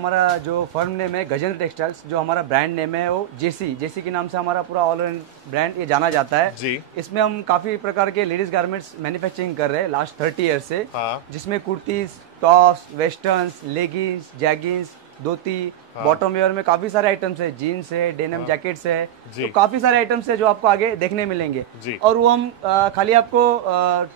हमारा जो firm name है गजेंद्र टेक्सटाइल्स, जो हमारा ब्रांड नेम है वो जेसी के नाम से हमारा पूरा ऑल ओवर ब्रांड ये जाना जाता है जी। इसमें हम काफ़ी प्रकार के लेडीज़ गारमेंट्स मैन्युफैक्चरिंग कर रहे हैं लास्ट 30 ईयर से। हाँ। जिसमें kurtis, tops, westerns, leggings, jeggings, dhoti, bottom wear में काफ़ी सारे आइटम्स है, जीन्स है, डेनिम जैकेट्स है, तो काफ़ी सारे आइटम्स है जो आपको आगे देखने मिलेंगे। और वो हम खाली आपको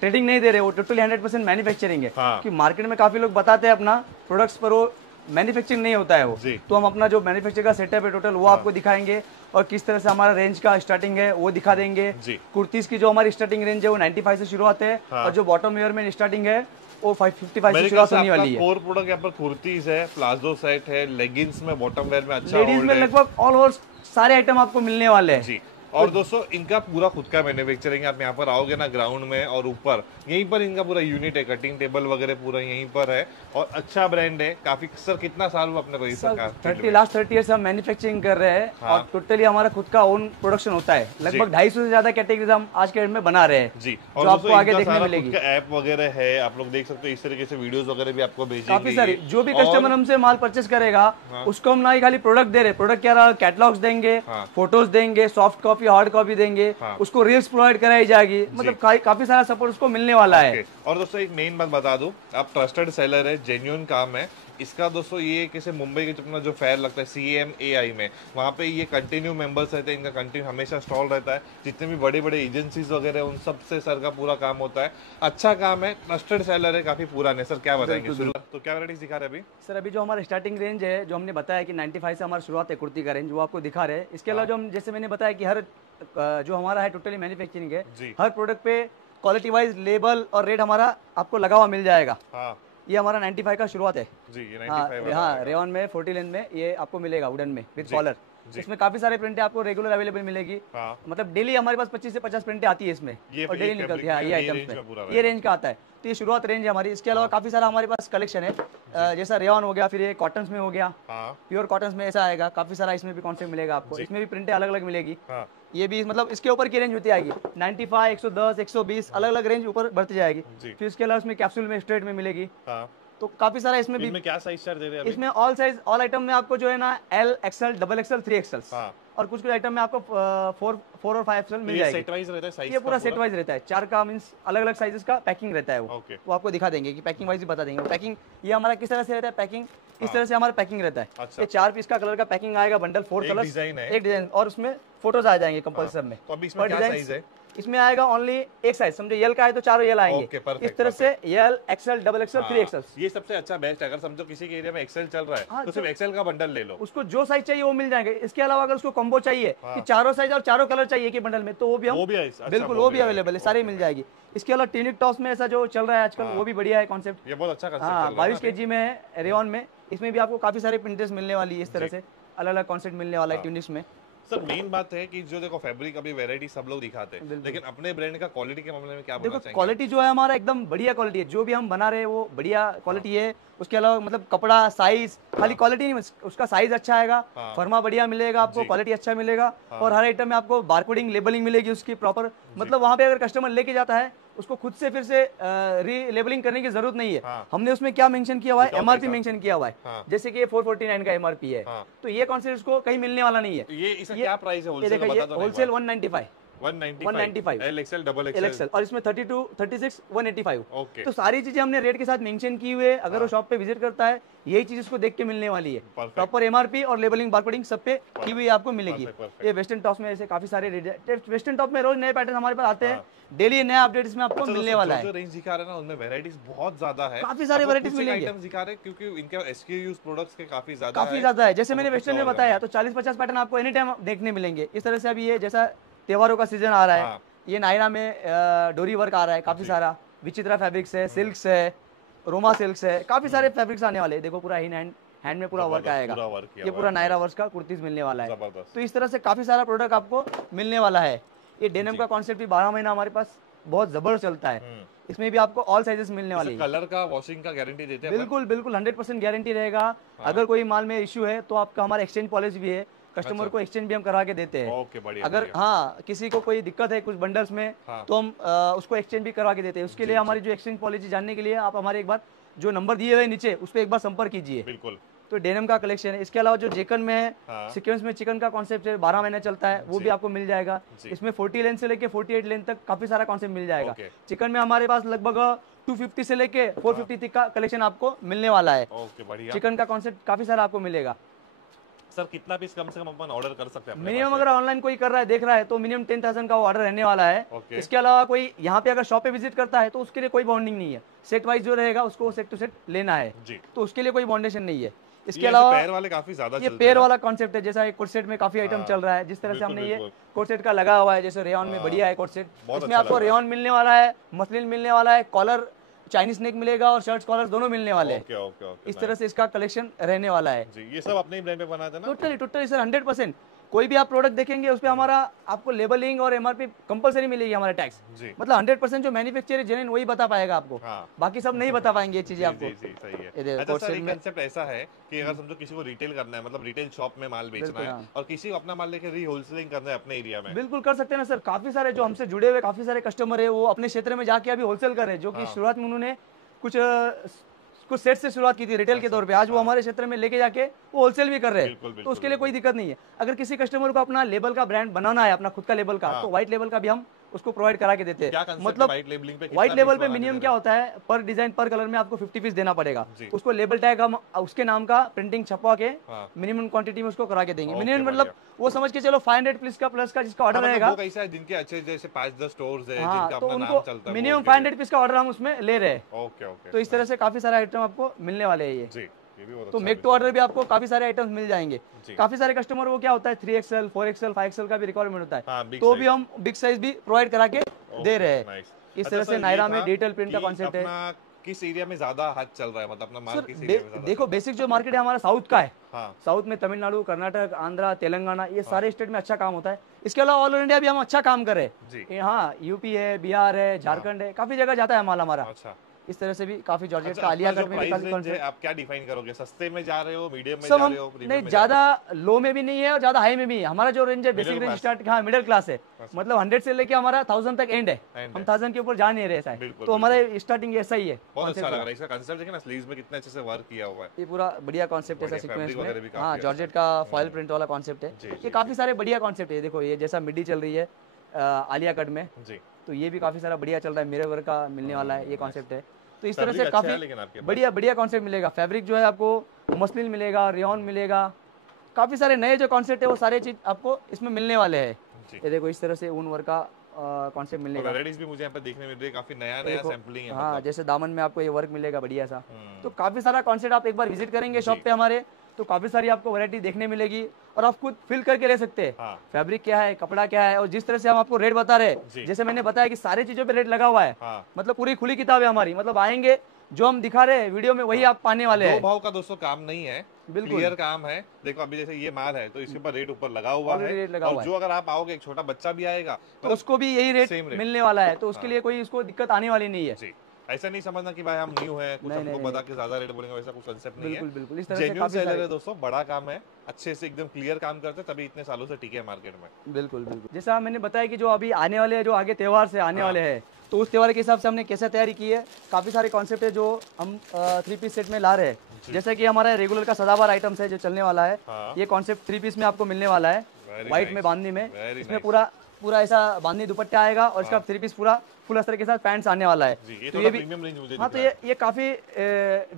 ट्रेडिंग नहीं दे रहे, वो टोटली 100% मैन्युफैक्चरिंग है। कि मार्केट में काफ़ी लोग बताते हैं अपना प्रोडक्ट्स पर वो मैन्युफैक्चरिंग नहीं होता है वो, तो हम अपना जो मैन्युफैक्चर का सेटअप है टोटल वो आपको दिखाएंगे और किस तरह से हमारा रेंज का स्टार्टिंग है वो दिखा देंगे। कुर्तीज की जो हमारी स्टार्टिंग रेंज है वो 95 से शुरुआत है और जो बॉटम वेयर में स्टार्टिंग है वो 555 से शुरुआत होने वाली है। कोर प्रोडक्ट यहाँ पर कुर्तीज है, प्लाजो सेट है, लेगिंग्स में बॉटम वेयर में अच्छा लेडीज में लगभग ऑल ओवर सारे आइटम आपको मिलने वाले हैं जी। और दोस्तों इनका पूरा खुद का मैन्युफैक्चरिंग, आप यहाँ पर आओगे ना ग्राउंड में और ऊपर यहीं पर इनका पूरा यूनिट है, कटिंग टेबल वगैरह पूरा यहीं पर है और अच्छा ब्रांड है काफी। सर कितना साल हुआ अपने को? लास्ट 30 ईयर से हम मैन्युफैक्चरिंग कर रहे हैं और टोटली हमारा खुद का ओन प्रोडक्शन होता है। लगभग 250 से ज्यादा कैटेगरीज हम आज के डेट में बना रहे हैं जी। और आपको आगे देखने मिलेगी। ऐप वगैरह है, आप लोग देख सकते हो, इस तरीके से वीडियोस वगैरह भी आपको भेजेंगे काफी सारी। जो भी कस्टमर हमसे माल परचेस करेगा उसको हम ना ही खाली प्रोडक्ट दे रहे, प्रोडक्ट क्या रहा, कैटलॉग्स देंगे, फोटोज देंगे, सॉफ्ट कॉपी हार्ड कॉपी देंगे, उसको रील्स प्रोवाइड कराई जाएगी, मतलब काफी सारा सपोर्ट उसको मिलने वाला है। और दोस्तों एक मेन बात बता दूं, आप ट्रस्टेड सेलर है, जेन्युइन काम है इसका। दोस्तों ये कैसे मुंबई के अपना जो फेयर लगता है CMAI में, वहाँ पे ये कंटिन्यू मेंबर्स रहते हैं, इनका कंटिन्यू हमेशा स्टॉल रहता है। जितने भी बड़े बड़े एजेंसीज वगैरह उन सब से सर का पूरा काम होता है। अच्छा काम है, ट्रस्टेड सेलर है, काफी पुराने। सर क्या बताएंगे शुरू, तो क्या वैरायटीज दिखा रहे हैं अभी? सर अभी जो हमारा स्टार्टिंग रेंज है, जो हमने बताया कि 95 से हमारी शुरुआत है कुर्ती का रेंज, वो आपको दिखा रहे हैं। इसके अलावा जो हम जैसे मैंने बताया कि हर जो हमारा है टोटली मैन्युफैक्चरिंग है, हर प्रोडक्ट पे क्वालिटी वाइज लेबल और रेट हमारा आपको लगा हुआ मिल जाएगा। ये हमारा 95 का शुरुआत है जी, ये 95 हाँ रेयन में 40 लेंथ में ये आपको मिलेगा वुडन में विद कॉलर। इसमें काफी सारे प्रिंटें आपको रेगुलर अवेलेबल मिलेगी। मतलब डेली हमारे पास 25 से 50 प्रिंटें आती है इसमें और डेली निकलती है ये आइटम्स में, ये रेंज का आता है। तो ये शुरुआत रेंज है हमारी। इसके अलावा काफी सारा हमारे पास कलेक्शन है, जैसा रेयन हो गया, फिर ये कॉटन्स में हो गया, प्योर कॉटन्स में ऐसा आएगा, काफी सारा इसमें भी कॉन्सेप्ट मिलेगा आपको। इसमें भी प्रिंटें अलग अलग मिलेगी। ये भी मतलब इसके ऊपर की रेंज होती आएगी 95, 110, 120 अलग अलग रेंज ऊपर बढ़ती जाएगी। फिर इसके अलावा इसमें कैप्सूल में स्ट्रेट में मिलेगी। तो काफी सारा इसमें भी। क्या साइज सर दे रहे हैं? इसमें ऑल साइज ऑल आइटम में आपको जो है ना L, XL, XXL, 3XL और कुछ आइटम में आपको 4 और 5 XL मिल जाएगी। सेट वाइज रहता है साइज? ये पूरा सेट वाइज रहता है, 4 का मींस अलग अलग साइजेस का पैकिंग रहता है वो आपको दिखा देंगे कि पैकिंग वाइज ही बता देंगे। पैकिंग ये हमारा किस तरह से रहता है, पैकिंग इस तरह से हमारा पैकिंग रहता है। ये 4 पीस का कलर का पैकिंग आएगा, बंडल 4 कलर एक डिजाइन और उसमें फोटोज आ जाएंगे कंपल्सरी में। तो अभी इसमें क्या साइज है? इसमें आएगा ओनली एक साइज, समझो यल का है तो 4 यल आएंगे। इस तरह से L, XL, XXL, 3XL। ये सबसे अच्छा बेस्ट है। अगर समझो किसी के एरिया में XL चल रहा है तो सिर्फ XL का बंडल ले लो, उसको जो साइज चाहिए वो मिल जाएगा। इसके अलावा अगर उसको कॉम्बो चाहिए कि चारों साइज और चारों कलर चाहिए कि बंडल में, तो वो भी हम बिल्कुल वो भी अवेलेबल है, सारी मिल जाएगी। इसके अलावा टिनिक टॉप्स में ऐसा जो चल रहा है आजकल वो भी बढ़िया है कॉन्सेप्ट, ये बहुत अच्छा कॉन्सेप्ट। हाँ 22 kg में है रेयन में। इसमें भी आपको काफी सारे प्रिंटेस मिलने वाली है, इस तरह से अलग अलग कॉन्सेप्ट मिलने वाला है ट्यूनिक्स में। सर मेन बात है कि जो देखो फैब्रिक अभी वैरायटी सब लोग दिखाते हैं, लेकिन अपने ब्रांड का क्वालिटी के मामले में क्या बोलना चाहेंगे? क्वालिटी जो है हमारा एकदम बढ़िया क्वालिटी है, जो भी हम बना रहे हैं वो बढ़िया क्वालिटी है। उसके अलावा मतलब कपड़ा साइज, खाली क्वालिटी नहीं, उसका साइज अच्छा आएगा, फर्मा बढ़िया मिलेगा आपको, क्वालिटी अच्छा मिलेगा और हर आइटम में आपको बारकोडिंग लेबलिंग मिलेगी उसकी प्रॉपर। मतलब वहाँ पे अगर कस्टमर लेके जाता है उसको खुद से फिर से री लेबलिंग करने की जरूरत नहीं है। हमने उसमें क्या मेंशन किया हुआ है, MRP मेंशन किया हुआ है। जैसे कि ये 449 का MRP है, तो ये कॉन्सेप्ट उसको कहीं मिलने वाला नहीं है। ये इसका क्या प्राइस है होलसेल? होलसेल 195 XL, XL और इसमें 32, 36, 185। तो सारी चीजें हमने रेट के साथ मेंशन की हुए। अगर वो शॉप पे विजिट करता है यही चीज उसको देख के मिलने वाली है। प्रॉपर MRP और लेबलिंग बारकोडिंग सब पे की हुई आपको मिलेगी। ये वेस्टर्न टॉप्स में ऐसे काफी सारे वेस्टर्न टॉप में रोज नए पैटर्न हमारे पास आते हैं, डेली नया अपडेट इसमें आपको मिलने वाला है। जो रेंज दिखा रहे हैं ना उनमें वैरायटीज बहुत ज्यादा है, काफी सारे वैरायटीज मिलेंगे। आइटम्स दिखा रहे हैं क्योंकि इनके SKUs प्रोडक्ट्स के काफी ज्यादा है। जैसे मैंने वेस्टर्न में बताया तो 40-50 पैटर्न आपको एनी टाइम देखने मिलेंगे। इस तरह से अभी ये जैसा त्योहारों का सीजन आ रहा है, ये नायरा में डोरी वर्क आ रहा है काफी सारा, विचित्रा फैब्रिक्स है, सिल्क्स है, रोमा सिल्क्स है, काफी सारे फैब्रिक्स आने वाले हैं। देखो पूरा हैंड में पूरा वर्क आएगा, ये पूरा नायरा वर्क का कुर्तीज मिलने वाला है। तो इस तरह से काफी सारा प्रोडक्ट आपको मिलने वाला है। ये डेनिम का कॉन्सेप्ट भी 12 महीना हमारे पास बहुत जबरदस्त चलता है। इसमें भी आपको ऑल साइजेस मिलने वाले हैं। कलर का वॉशिंग का गारंटी देते हैं? बिल्कुल 100% गारंटी रहेगा। अगर कोई माल में इश्यू है तो आपका हमारा एक्सचेंज पॉलिसी भी है, कस्टमर को एक्सचेंज भी हम करा के देते हैं। अगर हाँ किसी को कोई दिक्कत है कुछ बंडल्स में तो हम उसको एक्सचेंज भी करवा के देते हैं। उसके लिए हमारी जो एक्सचेंज पॉलिसी जानने के लिए आप हमारे एक बार जो नंबर दिए हुए नीचे उस पर एक बार संपर्क कीजिए। बिल्कुल। तो डेनिम का कलेक्शन है। इसके अलावा जो जेकन में है, हाँ। सीक्वेंस में चिकन का कॉन्सेप्ट है, 12 महीने चलता है, वो भी आपको मिल जाएगा। इसमें 40 लेंथ से लेके 48 लेंथ तक काफी सारा कॉन्सेप्ट मिल जाएगा। चिकन में हमारे पास लगभग 250 से लेके 450 तक का कलेक्शन आपको मिलने वाला है। ओके, बढ़िया। चिकन का कॉन्सेप्ट काफी सारा आपको मिलेगा। सर कितना पीस कम से कम अपन ऑर्डर कर सकते हैं? मिनिमम अगर ऑनलाइन कोई कर रहा है, देख रहा है, तो मिनिमम 10,000 का ऑर्डर रहने वाला है। ओके। इसके अलावा कोई यहाँ पे अगर शॉप पे विजिट करता है तो उसके लिए कोई बॉन्डिंग नहीं है, सेट वाइज जो रहेगा उसको सेट टू सेट लेना है जी। तो उसके लिए कोई बाउंडेशन नहीं है। इसके ये अलावा पैर वाले काफी ज्यादा ये पैर वाला कॉन्सेप्ट है, जैसा एक कोट सेट में काफी आइटम हाँ, चल रहा है, जिस तरह से बिल्कुल, हमने ये बिल्कुल। कोट सेट का लगा हुआ है, जैसे रेयन में बढ़िया है कोट सेट। बहुत इसमें अच्छा आपको लग रहा है। रेयन मिलने वाला है, मसलिन मिलने वाला है, कॉलर चाइनीज नेक मिलेगा और शर्ट कॉलर दोनों मिलने वाले हैं। ओके ओके ओके, इस तरह से इसका कलेक्शन रहने वाला है। जी। ये सब अपने ही ब्रांड पे बनाए थे ना? Totally sir 100%। कोई भी आप प्रोडक्ट देखेंगे उस पे हमारा आपको लेबलिंग और एमआरपी कंपलसरी मिलेगी, हमारा टैक्स। जी। मतलब 100% जो मैन्युफैक्चर है जेन्युइन वही बता पाएगा आपको। हाँ। बाकी सब नहीं बता पाएंगे ये चीजें आपको। जी, सही ये है। देखो, अच्छा कोट सर, सेट एक में कंसेप्ट ऐसा है कि अगर समझो किसी को रिटेल करना है, मतलब रिटेल शॉप में माल बेचना है, हाँ। और किसी को अपना माल लेके री होलसेलिंग करना है अपने एरिया में, बिल्कुल कर सकते हैं ना सर। काफी सारे जो हमसे जुड़े हुए काफी सारे कस्टमर है, वो अपने क्षेत्र में जाके अभी होलसेल कर रहे हैं, जो कि शुरुआत में उन्होंने कुछ सेट से शुरुआत की थी रिटेल के तौर पे। आज वो हमारे क्षेत्र में लेके जाके वो होलसेल भी कर रहे हैं, तो उसके लिए कोई दिक्कत नहीं है। अगर किसी कस्टमर को अपना लेबल का ब्रांड बनाना है, अपना खुद का लेबल का, तो व्हाइट लेबल का भी हम उसको प्रोवाइड करा के देते हैं। मतलब व्हाइट लेबलिंग पे व्हाइट लेवल पे मिनिमम क्या होता है, पर डिजाइन पर कलर में आपको 50 पीस देना पड़ेगा। उसको लेबल टैग हम उसके नाम का प्रिंटिंग छपवा के मिनिमम क्वांटिटी में उसको करा के देंगे। मिनिमम मतलब वो समझ के चलो 500 पीस का प्लस का जिसका ऑर्डर रहेगा, वो कैसा है जिनके अच्छे जैसे 5-10 स्टोर्स है, हाँ, जिनका तो अपना नाम उनको चलता है, मिनिमम 500 पीस का ऑर्डर हम उसमें ले रहे हैं। Okay okay. तो इस तरह से काफी सारे आइटम आपको मिलने वाले हैं ये। जी, ये भी बहुत तो अच्छा मेक टू ऑर्डर भी आपको काफी सारे आइटम्स मिल जाएंगे। जी। काफी सारे कस्टमर वो क्या होता है 3XL 4XL 5XL का भी रिक्वायरमेंट होता हाँ, है, big तो size। भी हम बिग साइज भी प्रोवाइड करा के दे रहे हैं। नाइस। इस अच्छा तरह सर, से ये नायरा था में डिजिटल प्रिंट का कि कॉन्सेप्ट है। अपना किस एरिया में ज्यादा हाथ चल रहा है, मतलब अपना माल सर किस एरिया में ज्यादा देखो, बेसिक जो मार्केट है हमारा साउथ का है। हाँ। साउथ में तमिलनाडु, कर्नाटक, आंध्रा, तेलंगाना, ये सारे स्टेट में अच्छा काम होता है। इसके अलावा ऑल इंडिया भी हम अच्छा काम कर रहे जी। हैं। हाँ, यूपी है, बिहार है, झारखंड है, काफी जगह जाता है माल हमारा। अच्छा। इस तरह से भी काफी जॉर्जेट अच्छा, का आलिया अपना कट जो में भी प्राइस काफी रेंज है, concept- आप क्या डिफाइन करोगे? सस्ते में जा रहे हो, मीडियम में सब जा हम रहे हो, प्रीमियम नहीं, में जा ज्यादा लो में भी नहीं है और ज्यादा हाई में भी है। हमारा जो रेंज है बेसिक रेंज स्टार्ट, हाँ, मिडिल क्लास है। मतलब 100 से लेके हमारा 1000 तक एंड है। हम 1000 के ऊपर जा नहीं रहे, ऐसा है। बिल्कुल, तो हमारे स्टार्टिंग ऐसा ही है। बहुत अच्छा लग रहा है इसका कंसेप्ट। देखिए ना, स्लीव्स में कितना अच्छे से वर्क किया हुआ है। ये पूरा बढ़िया कॉन्सेप्ट है, ऐसा बढ़िया, सीक्वेंस fabric वगैरह भी में। काफी हाँ, अच्छा जॉर्जेट का फॉयल प्रिंट वाला कॉन्सेप्ट है। ये काफी सारे बढ़िया कॉन्सेप्ट है। देखो, ये जैसा मिडी चल रही है आलिया कट में, जी। तो ये भी काफी सारा बढ़िया चल रहा है, मिरर वर्क का मिलने वाला है, ये कॉन्सेप्ट है। तो इस तरह से Fabric अच्छा है लेकिन आपके काफी पास। बढ़िया बढ़िया कॉन्सेप्ट मिलेगा। फैब्रिक जो है आपको मसलिन मिलेगा, रेयन मिलेगा, काफी सारे नए जो कॉन्सेप्ट है वो सारे चीज आपको इसमें मिलने वाले हैं। जी। ये देखो, इस तरह से ऊन वर्क का कॉन्सेप्ट मिलेगा। वैराइटीज भी मुझे यहाँ पे देखने मिल रही है, काफी नया नया देखो, सैम्पलिंग है। हाँ, जैसे दामन में आपको ये वर्क मिलेगा बढ़िया सा। तो काफी सारा कॉन्सेप्ट, आप एक बार विजिट करेंगे शॉप पे हमारे, तो काफी सारी आपको वैरायटी देखने मिलेगी और आप खुद फिल करके ले सकते हैं। हाँ। फैब्रिक क्या है, कपड़ा क्या है, और जिस तरह से हम आपको रेट बता रहे हैं, जैसे मैंने बताया कि सारी चीजों पे रेट लगा हुआ है। हाँ। मतलब पूरी खुली किताब है हमारी। मतलब आएंगे, जो हम दिखा रहे हैं वीडियो में वही आप पाने वाले दो हैं। भाव का दोस्तों काम नहीं है, बिल्कुल। क्लियर काम है। देखो, अभी जैसे ये माल है तो इसके ऊपर रेट ऊपर लगा हुआ Already है, rate लगा और हुआ है। जो अगर आप आओगे, एक छोटा बच्चा भी आएगा तो उसको भी यही रेट Same rate। मिलने वाला है, तो उसके लिए कोई उसको दिक्कत आने वाली नहीं है। जी। ऐसा नहीं समझना कि भाई हम न्यू है, कुछ हमको बता के ज्यादा रेट बोलेंगे, वैसा कुछ कंसेप्ट नहीं है। बिल्कुल बिल्कुल, इस तरह से जेन्युइन काफी सेलर सारे, है दोस्तों, बड़ा काम है, अच्छे से एकदम क्लियर काम करते हैं, तभी इतने सालों से टिके हैं मार्केट में। बिल्कुल बिल्कुल। जैसा मैंने बताया कि जो अभी आने वाले हैं, जो आगे त्योहार से आने वाले हैं, तो उस त्योहार के हिसाब से हमने कैसे तैयारी की है। काफी सारे कॉन्सेप्ट है जो हम 3 पीस सेट में ला रहे हैं। जैसे कि हमारा रेगुलर का सदाबहार आइटम्स है जो चलने वाला है। ये कॉन्सेप्ट 3 पीस में आपको मिलने वाला है, व्हाइट में बांधनी में। इसमें पूरा ऐसा बांधनी दुपट्टा आएगा और इसका 3 पीस पूरा फुल अस्तर के साथ पैंट्स आने वाला है। तो ये भी प्रीमियम रेंज मुझे हाँ, तो ये काफी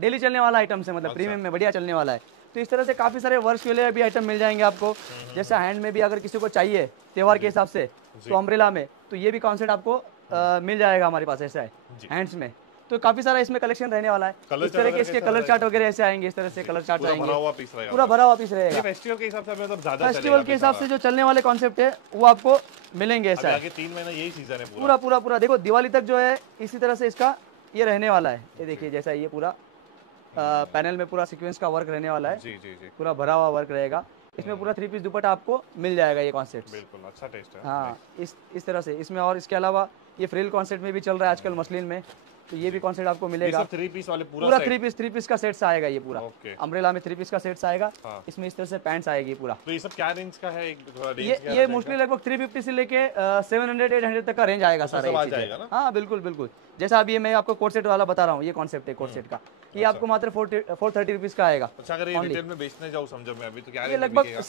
डेली चलने वाला आइटम्स है, मतलब प्रीमियम में बढ़िया चलने वाला है। तो इस तरह से काफी सारे वर्क के लिए भी आइटम मिल जाएंगे आपको। जैसे हैंड में भी अगर किसी को चाहिए त्योहार के हिसाब से, तो अम्ब्रेला में, तो ये भी कॉन्सेप्ट आपको मिल जाएगा हमारे पास, ऐसा है हैंड्स में। तो काफी सारा इसमें कलेक्शन रहने वाला है। इस तरह के इसके कलर चार्ट वगैरह ऐसे आएंगे, इस तरह से कलर चार्ट आएंगे, पूरा भरा हुआ पीस रहेगा। फेस्टिवल के हिसाब से मतलब ज्यादा फेस्टिवल के हिसाब से जो चलने वाले कॉन्सेप्ट है वो आपको मिलेंगे, ऐसा है। आगे 3 महीना यही सीजन है पूरा पूरा पूरा। देखो, दिवाली तक जो है इसी तरह से इसका ये रहने वाला है। ये देखिए, जैसा ये पूरा पैनल में पूरा सीक्वेंस का वर्क रहने वाला है। जी जी जी, पूरा भरा हुआ वर्क रहेगा। इसमें पूरा 3 पीस दुपट्टा आपको मिल जाएगा, ये कॉन्सेप्ट। बिल्कुल अच्छा टेस्ट है। हाँ, इस तरह से इसमें। और इसके अलावा ये फ्रिल कॉन्सेप्ट में भी चल रहा है आजकल मसलिन में, तो ये भी कॉन्सेप्ट आपको मिलेगा। 3 पीस वाले पूरा 3 पीस का सेट्स आएगा ये पूरा। ओके। अम्ब्रेला में 3 पीस का सेट्स आएगा। हाँ। इसमें इस तरह से पैंट्स आएगी पूरा। तो ये सब क्या रेंज का है? ये मोस्टली लगभग 350 से लेके 700-800 तक का रेंज आएगा सारा ये चीजें। जाएगा ना? हाँ, बिल्कुल बिल्कुल। जैसा अभी मैं आपको कोट सेट वाला बता रहा हूँ, ये कॉन्सेप्ट है कोट सेट का। ये आपको मात्र 430 रुपीज का आएगा। अच्छा, अगर ये रिटेल में बेचने जाऊँ समझो मैं अभी, तो क्या ये लगभग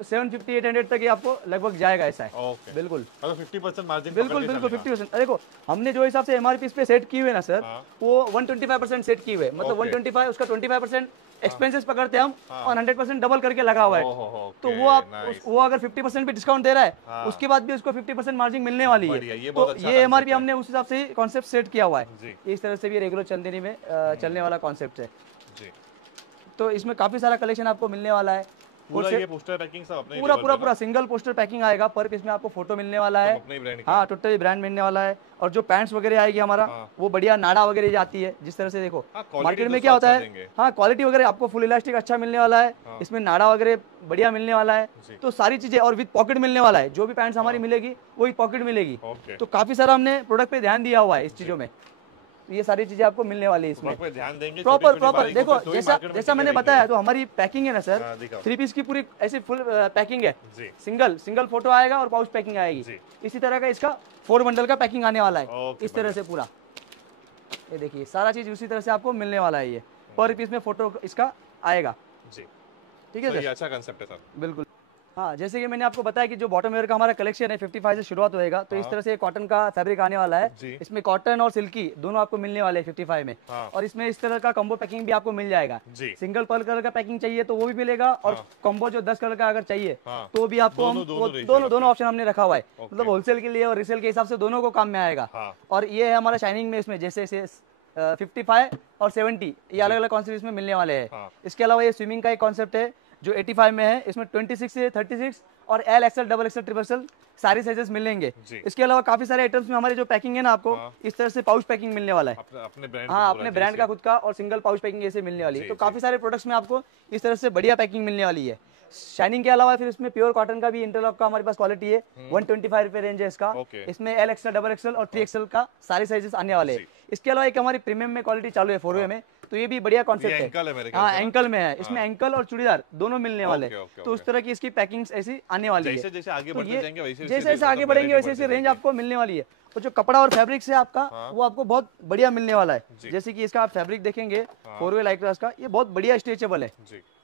750 800 तक ये आपको लगभग जाएगा ऐसा है। बिल्कुल, 50% मार्जिन, बिल्कुल बिल्कुल 50%। देखो हमने जो हिसाब से एमआरपी पे सेट की हुई है ना सर, वो 125% सेट की हुई है, मतलब 125 उसका 25% एक्सपेंसेस पकड़ते हैं हम और 100% डबल करके लगा हुआ है। तो वो आप वो अगर 50% भी डिस्काउंट दे रहा है, उसके बाद भी उसको 50% मार्जिन मिलने वाली है। तो ये एमआरपी हमने उस हिसाब से कॉन्सेप्ट सेट किया हुआ है। इस तरह से भी रेगुलर चलने में चलने वाला कॉन्सेप्ट है। तो इसमें काफी सारा कलेक्शन आपको मिलने वाला है। पूरा ये पोस्टर पैकिंग सब अपने पूरा सिंगल पोस्टर पैकिंग आएगा, पर पीस में आपको फोटो मिलने वाला है। हाँ, टोटली ब्रांड मिलने वाला है। और जो पैंट्स वगैरह आएगी हमारा, वो बढ़िया नाड़ा वगैरह जाती है। जिस तरह से देखो मार्केट में क्या होता है, हाँ क्वालिटी वगैरह आपको फुल इलास्टिक अच्छा मिलने वाला है, इसमें नाड़ा वगैरह बढ़िया मिलने वाला है। तो सारी चीजें और विद पॉकेट मिलने वाला है। जो भी पैंट्स हमारी मिलेगी वो विद पॉकेट मिलेगी। तो काफी सारा हमने प्रोडक्ट पे ध्यान दिया हुआ है इस चीजों में। ये सारी चीजें आपको मिलने वाली है इसमें। ध्यान देंगे प्रॉपर देखो, जैसा मैंने बताया, तो हमारी पैकिंग है ना सर, 3 पीस की पूरी ऐसी फुल पैकिंग है। सिंगल फोटो आएगा और पाउच पैकिंग आएगी। इसी तरह का इसका 4 बंडल का पैकिंग आने वाला है इस तरह से पूरा। ये देखिए सारा चीज उसी तरह से आपको मिलने वाला है। ये पर पीस में फोटो इसका आएगा। ठीक है सर, अच्छा कांसेप्ट है सर। बिल्कुल। हाँ, जैसे कि मैंने आपको बताया कि जो बॉटम वेयर का हमारा कलेक्शन है 55 से शुरुआत होएगा। तो इस तरह से कॉटन का फैब्रिक आने वाला है। इसमें कॉटन और सिल्की दोनों आपको मिलने वाले हैं 55 में। और इसमें इस तरह का कॉम्बो पैकिंग भी आपको मिल जाएगा। सिंगल पर्ल कलर का पैकिंग चाहिए तो वो भी मिलेगा, और कॉम्बो जो 10 कलर का अगर चाहिए तो भी आपको दोनों ऑप्शन हमने रखा हुआ है। मतलब होलसेल के लिए और रिसेल के हिसाब से दोनों को काम में आएगा। और ये है हमारा शाइनिंग में, इसमें जैसे 55 और 70 ये अलग अलग कॉन्सेप्ट इसमें मिलने वाले हैं। इसके अलावा ये स्विमिंग का एक कॉन्सेप्ट है जो 85 में है। इसमें 26 से 36 और L XL double XL triple XL सारे साइजेस मिलेंगे। इसके अलावा काफी सारे आइटम्स में हमारे जो पैकिंग है ना, आपको इस तरह से पाउच पैकिंग मिलने वाला है। अपने ब्रांड, हाँ, अपने ब्रांड का खुद का, और सिंगल पाउच पैकिंग ऐसे मिलने वाली है। तो काफी सारे प्रोडक्ट्स में आपको इस तरह से बढ़िया पैकिंग मिलने वाली है। शाइनिंग के अलावा फिर इसमें प्योर कॉटन का भी इंटरलॉक का हमारे पास क्वालिटी है। 125 रुपए रेंज है इसका। इसमें एल एक्सएल डबल एक्सएल और 3XL का सारे साइजेस आने वाले हैं। इसके अलावा एक हमारी प्रीमियम में क्वालिटी चालू है 4वे में, तो ये भी बढ़िया कॉन्सेप्ट है। हाँ, एंकल में है। इसमें एंकल और चूड़ीदार दोनों मिलने वाले। तो उस तरह की इसकी पैकिंग ऐसी आने वाली है। जैसे आगे बढ़ते जाएंगे जैसे आगे बढ़ेंगे वैसे रेंज आपको मिलने वाली है। और जो कपड़ा और फैब्रिक से आपका वो आपको बहुत बढ़िया मिलने वाला है। जैसे कि इसका आप फैब्रिक देखेंगे 4वे लाइक्रास का, ये बहुत बढ़िया स्ट्रेचेबल है।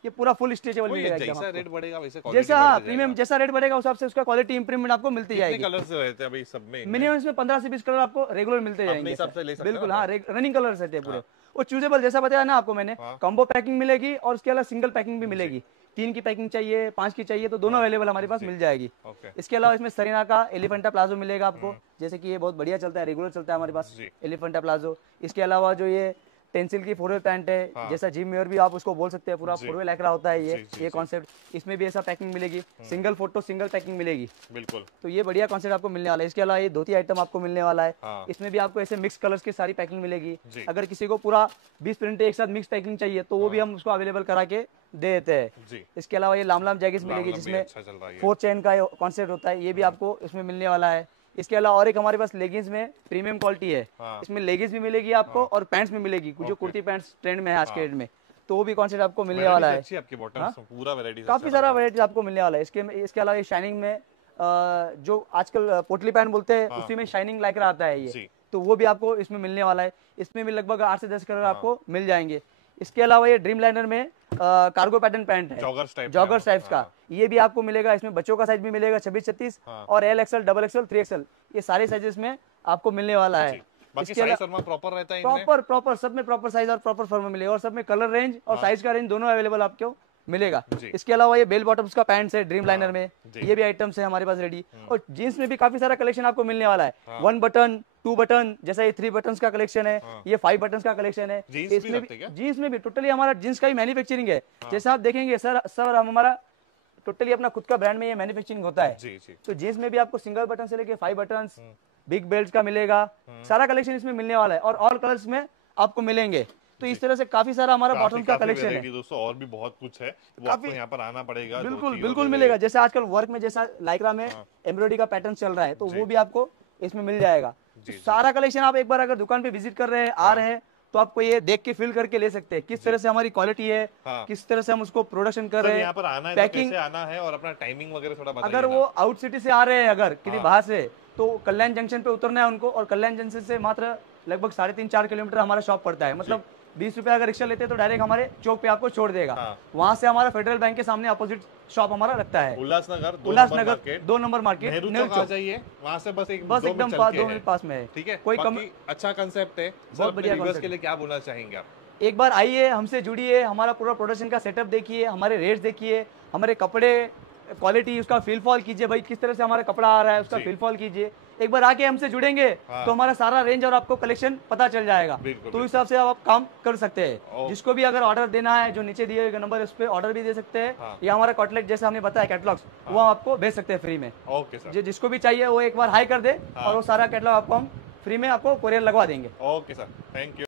ये पूरा फुल स्ट्रेचेबल मिलेगा। जैसा रेट बढ़ेगा वैसे जैसा, हाँ, प्रीमियम जैसा रेट बढ़ेगा उस हिसाब से उसका क्वालिटी इंप्रूवमेंट आपको मिलती जाएगी। कलर्स रहते हैं अभी सब में? मिनिमम इसमें 15 से 20 कलर आपको रेगुलर मिलते जाएंगे। बिल्कुल, हाँ, रनिंग कलर्स रहते हैं पूरे। वो चूजेबल जैसा बताया ना आपको मैंने, कॉम्बो पैकिंग मिलेगी और उसके अलावा सिंगल पैकिंग भी मिलेगी। 3 की पैकिंग चाहिए, 5 की चाहिए, तो दोनों अवेलेबल हमारे पास मिल जाएगी। इसके अलावा इसमें सरीना का एलिफेंटा प्लाजो मिलेगा आपको, जैसे कि ये बहुत बढ़िया चलता है, रेगुलर चलता है हमारे पास एलिफेंटा प्लाजो। इसके अलावा जो ये टेंसिल की 4वे पैंट है, जैसा जिम वेयर भी आप उसको बोल सकते हैं, पूरा 4वे लैकरा होता है ये कॉन्सेप्ट। इसमें भी ऐसा पैकिंग मिलेगी, सिंगल फोटो सिंगल पैकिंग मिलेगी। बिल्कुल। तो ये बढ़िया कॉन्सेप्ट आपको मिलने वाला है। इसके अलावा ये धोती आइटम आपको मिलने वाला है। इसमें भी आपको ऐसे मिक्स कलर्स की सारी पैकिंग मिलेगी। अगर किसी को पूरा 20 प्रिंट एक साथ मिक्स पैकिंग चाहिए तो वो भी हम उसको अवेलेबल करा के दे देते हैं। इसके अलावा ये लाम जैकेट्स मिलेगी, जिसमें 4 चेन का कॉन्सेप्ट होता है, ये भी आपको इसमें मिलने वाला है। इसके अलावा और एक हमारे पास लेगिंग्स में प्रीमियम क्वालिटी है। इसमें लेगिंग्स भी मिलेगी आपको और पैंट्स भी मिलेगी, जो कुर्ती पैंट्स ट्रेंड में है आज के डेट में, तो वो भी कॉन्सेप्ट आपको मिलने वाला है। पूरा वैरायटी, काफी सारा वैरायटी आपको मिलने वाला है। इसके अलावा ये शाइनिंग में जो आजकल पोटली पैंट बोलते हैं, उसी में शाइनिंग लाइक्रा आता है ये, तो वो भी आपको इसमें मिलने वाला है। इसमें भी लगभग 8 से 10 कलर आपको मिल जाएंगे। इसके अलावा ये ड्रीम लाइनर में कार्गो पैटर्न पैंट है, जॉगर्स टाइप्स का, ये भी आपको मिलेगा। इसमें बच्चों का साइज भी मिलेगा 26-36 और L XL double XL 3XL, ये सारे साइजेस में आपको मिलने वाला है। बाकी साइज फॉर्मा प्रॉपर रहता है, प्रॉपर सब में प्रॉपर साइज और प्रॉपर फॉर्मा मिलेगा, और सब में कलर रेंज और साइज का रेंज दोनों अवेलेबल आपको मिलेगा। इसके अलावा ये बेल बॉटम्स का पैंट्स है ड्रीम लाइनर में, ये भी आइटम्स है हमारे पास रेडी। और जीन्स में भी काफी सारा कलेक्शन आपको मिलने वाला है। 1 बटन 2 बटन, जैसा ये 3 बटन का कलेक्शन है, ये 5 बटन का कलेक्शन है। जीन्स में भी टोटली हमारा जीन्स का ही मैन्युफैक्चरिंग है। जैसा आप देखेंगे सर हमारा टोटली अपना खुद का ब्रांड में ये मैन्युफैक्चरिंग होता है। तो जीन्स में भी आपको सिंगल बटन से लेके 5 बटन, बिग बेल्ट का मिलेगा, सारा कलेक्शन इसमें मिलने वाला है, और ऑल कलर्स में आपको मिलेंगे। तो इस तरह से काफी सारा हमारा बॉटम का कलेक्शन है दोस्तों, और भी बहुत कुछ है, वो आपको यहाँ पर आना पड़ेगा। बिल्कुल मिलेगा। जैसे आजकल वर्क में जैसा लाइक्रा में एम्ब्रॉयडरी का पैटर्न चल रहा है, तो वो भी आपको इसमें मिल जाएगा। सारा कलेक्शन आप एक बार अगर दुकान पे विजिट कर रहे हैं, आ रहे हैं, तो आपको ये देख के फील करके ले सकते हैं किस तरह से हमारी क्वालिटी है, किस तरह से हम उसको प्रोडक्शन कर रहे हैं। यहाँ पर आना है, पैकिंग आना है, और अपना टाइमिंग वगैरह थोड़ा बताइए। अगर वो आउट सिटी से आ रहे हैं, अगर किसी बाहर से, तो कल्याण जंक्शन पे उतरना है उनको, और कल्याण जंक्शन से मात्र लगभग 3.5-4 किलोमीटर हमारा शॉप पड़ता है। मतलब ₹20 अगर रिक्शा लेते हैं तो डायरेक्ट हमारे चौक पे आपको छोड़ देगा। हाँ। वहां से हमारा फेडरल बैंक के सामने अपोजिट शॉप हमारा लगता है, उल्लासनगर 2 नंबर मार्केट, नेहरू नेहरू चौक आ जाइए, वहां से बस बस एकदम 2 मिनट पास में है। ठीक है, कोई कम, बाकी अच्छा कंसेप्ट है। बहुत बढ़िया व्यूअर्स concept के लिए क्या बोलना चाहेंगे आप? एक बार आइए, हमसे जुड़िए, हमारा पूरा प्रोडक्शन का सेटअप देखिए, हमारे रेट्स देखिए, हमारे कपड़े क्वालिटी उसका फील फॉल कीजिए, भाई किस तरह से हमारा कपड़ा आ रहा है उसका फील फॉल कीजिए। एक बार आके हमसे जुड़ेंगे तो हमारा सारा रेंज और आपको कलेक्शन पता चल जाएगा, तो उस हिसाब से आप काम कर सकते हैं। जिसको भी अगर ऑर्डर देना है, जो नीचे दिए गए नंबर उस पर ऑर्डर भी दे सकते हैं, या हमारा कॉटलेट जैसे हमने बताया कैटलॉग्स, वो हम आपको भेज सकते हैं फ्री में। ओके सर, जिसको भी चाहिए वो एक बार हाई कर दे और वो सारा कैटलॉग आपको हम फ्री में आपको कोरियर लगवा देंगे। Okay sir, thank you.